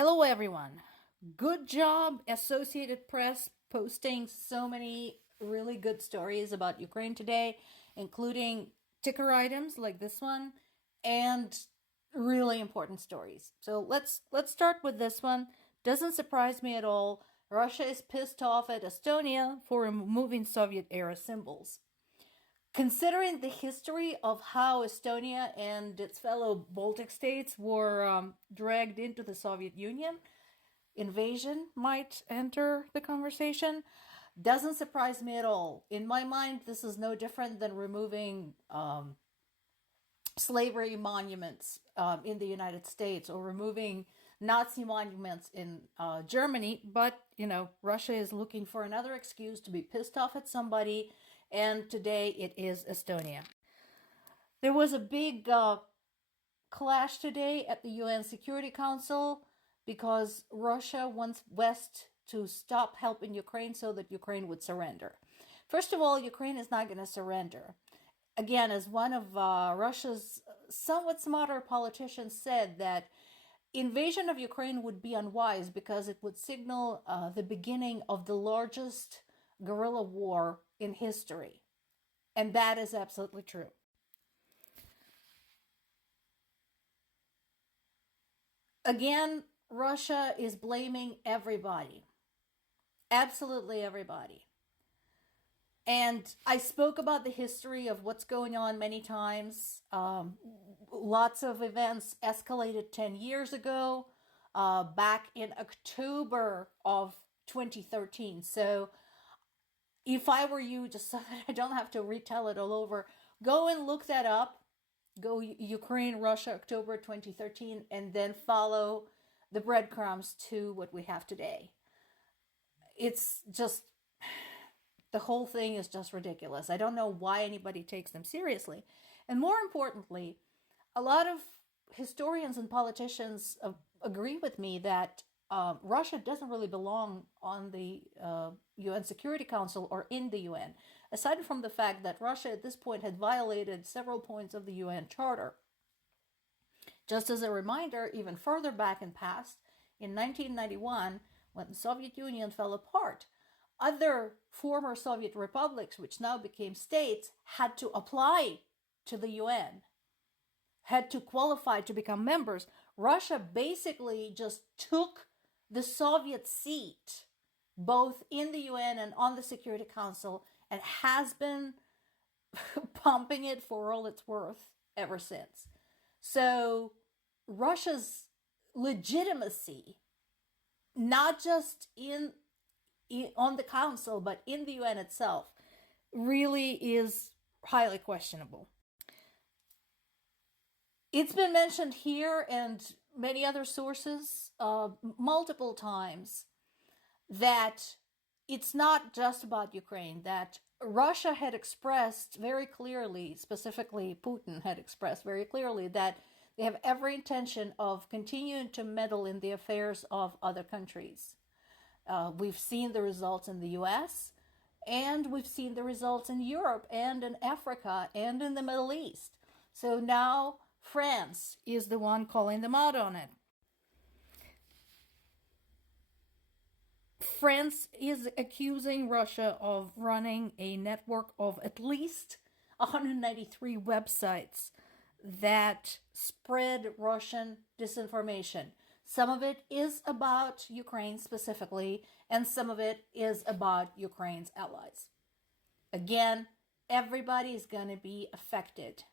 Hello, everyone. Good job, Associated Press, posting so many really good stories about Ukraine today, including ticker items like this one and really important stories. So let's start with this one. Doesn't surprise me at all. Russia is pissed off at Estonia for removing Soviet era symbols. Considering the history of how Estonia and its fellow Baltic states were dragged into the Soviet Union, invasion might enter the conversation. Doesn't surprise me at all. In my mind, this is no different than removing slavery monuments in the United States or removing Nazi monuments in Germany. But, Russia is looking for another excuse to be pissed off at somebody, and today it is Estonia. There was a big clash today at the UN Security Council because Russia wants West to stop helping Ukraine so that Ukraine would surrender. First of all, Ukraine is not going to surrender. Again, as one of Russia's somewhat smarter politicians said, that invasion of Ukraine would be unwise because it would signal the beginning of the largest guerrilla war in history. And that is absolutely true. Again, Russia is blaming everybody. Absolutely everybody. And I spoke about the history of what's going on many times. Lots of events escalated 10 years ago, back in October of 2013. So if I were you, just so that I don't have to retell it all over, go and look that up. Go Ukraine, Russia, October 2013, and then follow the breadcrumbs to what we have today. It's just, the whole thing is just ridiculous. I don't know why anybody takes them seriously. And more importantly, a lot of historians and politicians agree with me that Russia doesn't really belong on the UN Security Council or in the UN, aside from the fact that Russia at this point had violated several points of the UN Charter. Just as a reminder, even further back in past, in 1991, when the Soviet Union fell apart, other former Soviet republics, which now became states, had to apply to the UN, had to qualify to become members. Russia basically just took the Soviet seat, both in the UN and on the Security Council, and has been pumping it for all it's worth ever since. So Russia's legitimacy, not just on the council, but in the UN itself, really is highly questionable. It's been mentioned here and many other sources multiple times that it's not just about Ukraine, that Russia had expressed very clearly, specifically Putin had expressed very clearly, that they have every intention of continuing to meddle in the affairs of other countries. We've seen the results in the US, and we've seen the results in Europe and in Africa and in the Middle East. So now France is the one calling them out on it. France is accusing Russia of running a network of at least 193 websites that spread Russian disinformation. Some of it is about Ukraine specifically, and some of it is about Ukraine's allies. Again, everybody is going to be affected.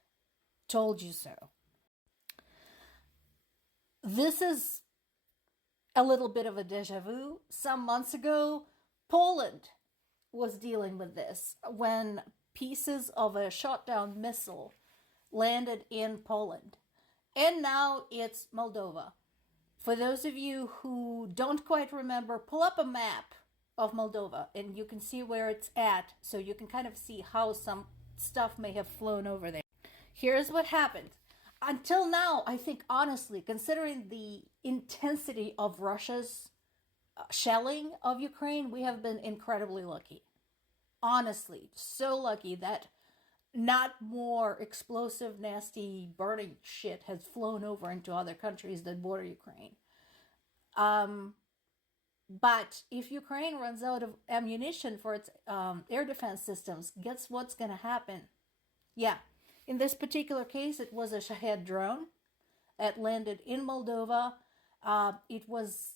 Told you so. This is a little bit of a deja vu. Some months ago, Poland was dealing with this when pieces of a shot down missile landed in Poland. And now it's Moldova. For those of you who don't quite remember, pull up a map of Moldova and you can see where it's at, so you can kind of see how some stuff may have flown over there. Here's what happened. Until now, I think honestly, considering the intensity of Russia's shelling of Ukraine, we have been incredibly lucky. Honestly, so lucky that not more explosive, nasty, burning shit has flown over into other countries that border Ukraine. But if Ukraine runs out of ammunition for its air defense systems, guess what's going to happen? Yeah, in this particular case, it was a Shahed drone. It landed in Moldova. It was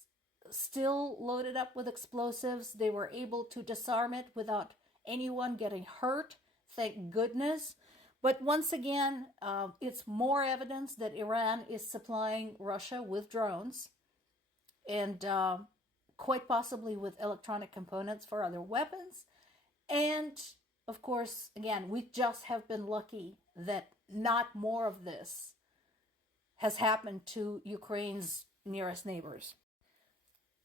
still loaded up with explosives. They were able to disarm it without anyone getting hurt. Thank goodness. But once again, it's more evidence that Iran is supplying Russia with drones and quite possibly with electronic components for other weapons. And of course, again, we just have been lucky that not more of this has happened to Ukraine's nearest neighbors.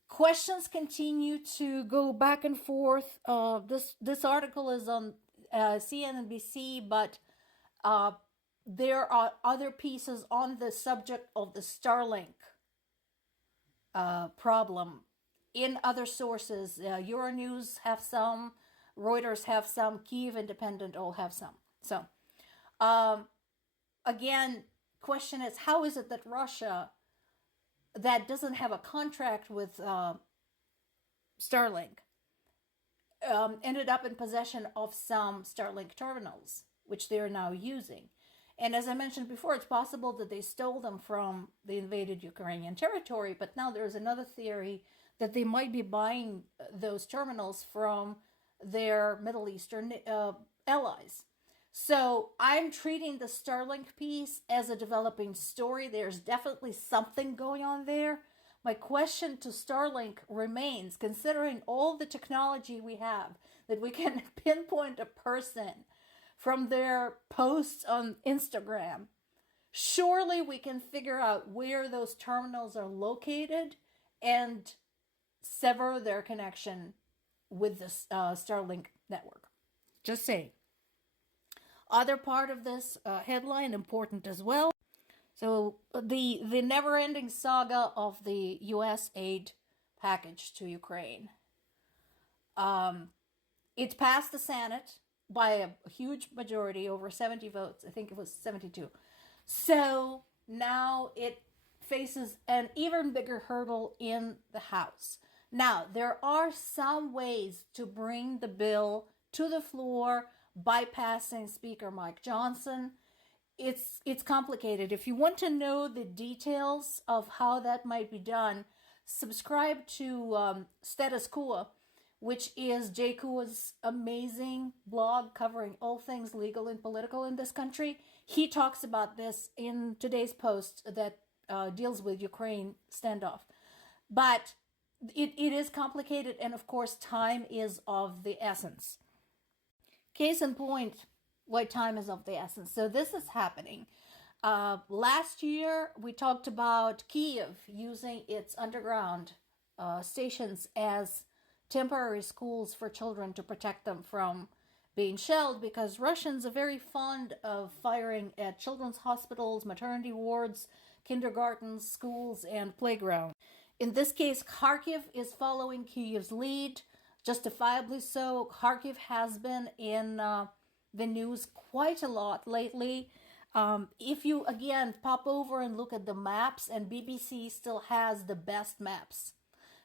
Questions continue to go back and forth. This article is on CNBC, but there are other pieces on the subject of the Starlink problem in other sources. Euronews have some, Reuters have some, Kyiv Independent all have some. So, again, question is, how is it that Russia, that doesn't have a contract with Starlink, ended up in possession of some Starlink terminals, which they are now using? And as I mentioned before, it's possible that they stole them from the invaded Ukrainian territory, but now there's another theory that they might be buying those terminals from their Middle Eastern allies. So I'm treating the Starlink piece as a developing story. There's definitely something going on there. My question to Starlink remains, considering all the technology we have, that we can pinpoint a person from their posts on Instagram, surely we can figure out where those terminals are located and sever their connection with the Starlink network. Just saying. Other part of this headline, important as well. So the never-ending saga of the U.S. aid package to Ukraine. It passed the Senate by a huge majority, over 70 votes. I think it was 72. So now it faces an even bigger hurdle in the House. Now, there are some ways to bring the bill to the floor bypassing Speaker Mike Johnson. It's complicated. If you want to know the details of how that might be done, subscribe to Status Quo, which is Jay Kua's amazing blog covering all things legal and political in this country. He talks about this in today's post that deals with Ukraine standoff. But it is complicated, and of course, time is of the essence. Case in point, why time is of the essence. So this is happening. Last year, we talked about Kyiv using its underground stations as temporary schools for children to protect them from being shelled, because Russians are very fond of firing at children's hospitals, maternity wards, kindergartens, schools, and playgrounds. In this case, Kharkiv is following Kyiv's lead, justifiably so. Kharkiv has been in the news quite a lot lately. If you, again, pop over and look at the maps, and BBC still has the best maps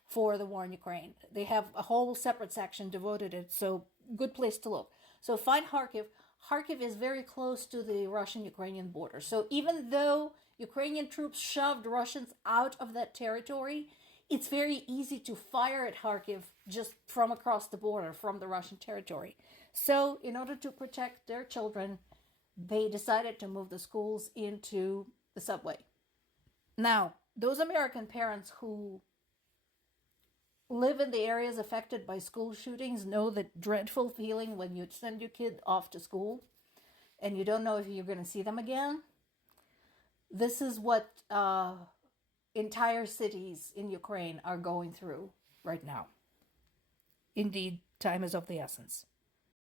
for the war in Ukraine. They have a whole separate section devoted to it, so good place to look. So find Kharkiv. Kharkiv is very close to the Russian-Ukrainian border. So even though Ukrainian troops shoved Russians out of that territory, it's very easy to fire at Kharkiv just from across the border, from the Russian territory. So in order to protect their children, they decided to move the schools into the subway. Now, those American parents who live in the areas affected by school shootings know the dreadful feeling when you send your kid off to school and you don't know if you're going to see them again. This is what entire cities in Ukraine are going through right now. Indeed, time is of the essence.